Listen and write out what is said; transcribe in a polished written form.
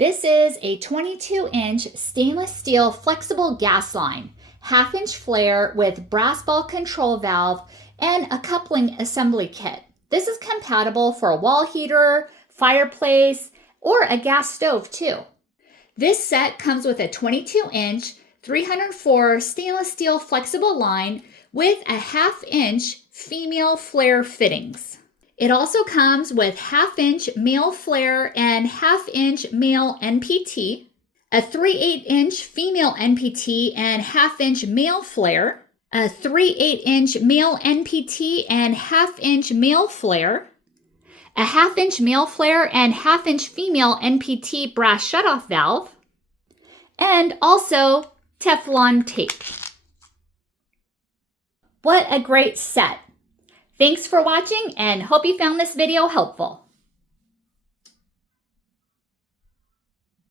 This is a 22-inch stainless steel flexible gas line, half-inch flare with brass ball control valve and a coupling assembly kit. This is compatible for a wall heater, fireplace, or a gas stove too. This set comes with a 22-inch 304 stainless steel flexible line with a half-inch female flare fittings. It also comes with half-inch male flare and half-inch male NPT, a 3/8-inch female NPT and half-inch male flare, a 3/8-inch male NPT and half-inch male flare, a half-inch male flare and half-inch female NPT brass shutoff valve, and also Teflon tape. What a great set! Thanks for watching and hope you found this video helpful.